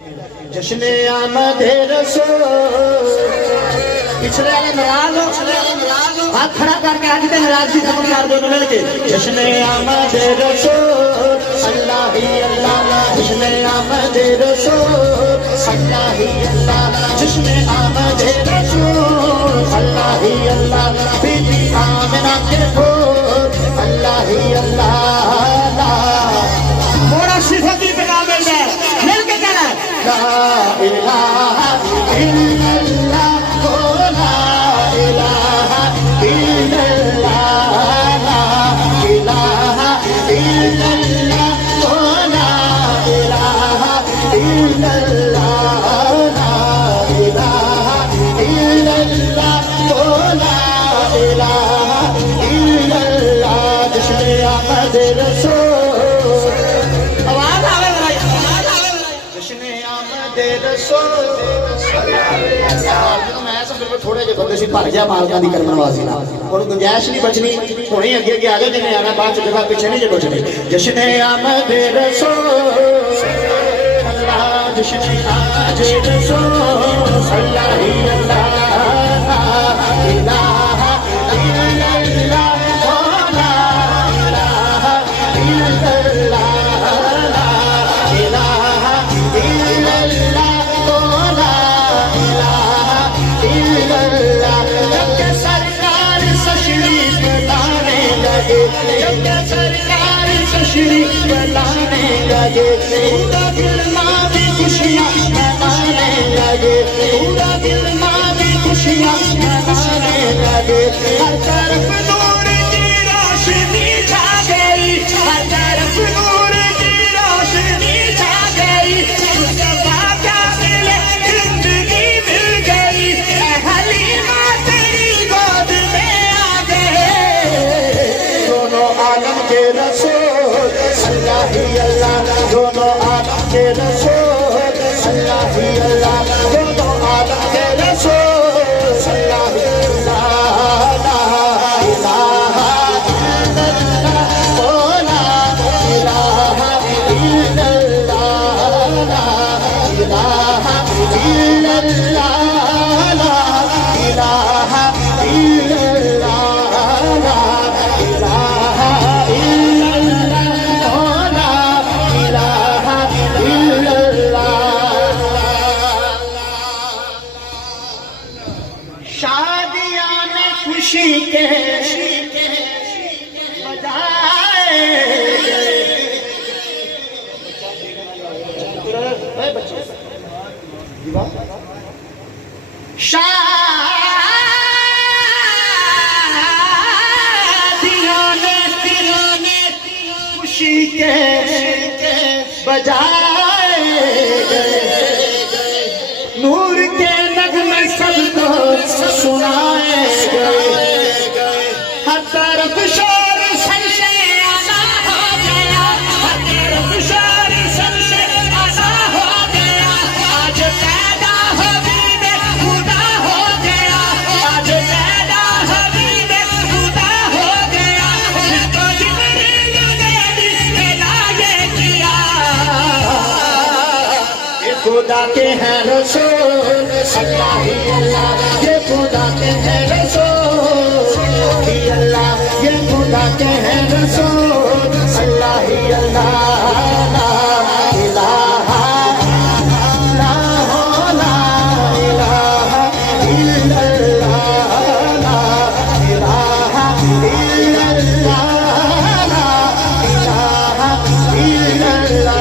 जश्न आमद रसूल। पिछले वाले नाराज हो, हाथ खड़ा करके आज तक नाराजगी खत्म कर दो मिलके। जश्न आमद रसूल अल्लाह ही अल्लाह, जश्न आमद रसूल अल्लाह ही अल्लाह, जश्न आमद रसूल अल्लाह ही अल्लाह, बीबी आमिना के फूल अल्लाह ही अल्लाह। मोड़ा सिफती पे नाम है मिलके कहना ला इलाहा इल्लल्लाह, ला इलाहा इल्लल्लाह, ला इलाहा इल्लल्लाह, ला इलाहा इल्लल्लाह, ला इलाहा इल्लल्लाह, ला इलाहा इल्लल्लाह। जश्न आमद रसूल, आवाज आवे भाई, आवाज आवे भाई। जश्न आमद रसूल मैं समझ थोड़े जे बंदे सी भर गया मालकां दी करमनवाजी नाल, हुण गुंजाइश नहीं बचनी, हुणे अगे अगे आ जाओ जिन्हें आना, बाद च जगह पीछे नहीं जे बचनी। जश्न आमद रसूल अल्लाह, जश्न आमद रसूल अल्लाह ही अल्लाह, इलाहा इल्लल्लाह, ला इलाहा इल्लल्लाह, ला इलाहा इल्लल्लाह, ला इलाहा इल्लल्लाह। जब के सरकार तशरीफ लाने लगे, जब के सरकार तशरीफ लाने लगे, पूरा दिल मां भी खुशियां मनाने लगे, पूरा दिल मां भी खुशियां मनाने लगे। हर तरफ नूर की रोशनी छा गई, हर तरफ नूर की रोशनी छा गई, मुस्तफा का मिले जिंदगी मिल गई, हलीमा तेरी गोद में आ गए। दोनों आलम के रसूल अल्लाह ही अल्लाह, दोनों आलम के रसूल अल्लाह ही अल्लाह, दोनों आलम के रसूल अल्लाह ही अल्लाह, ला इलाहा इल्लल्लाह, ला इलाहा इल्लल्लाह, ला इलाहा इल्लल्लाह, ला इलाहा इल्लल्लाह, ला इलाहा इल्लल्लाह, ला इलाहा इल्लल्लाह। शादियां में खुशी के बजाए, शादियों में खुशी के बजाए, नूर के नगमे सबको सुनाए गए, हर तरफ शोर सबसे आसा हो गया, हर तरफ शोर सबसे आसा हो गया। आज पैदा हबीबे खुदा हो गया, आज पैदा हबीबे खुदा हो गया, जिसको जिब्रील ने हिदायत किया। ये खुदा के हैं रसूल अल्लाह ही अल्लाह, ये खुदा के हैं रसूल ही अल्लाह, ये खुदा के हैं रसूल अल्लाह ही अल्लाह।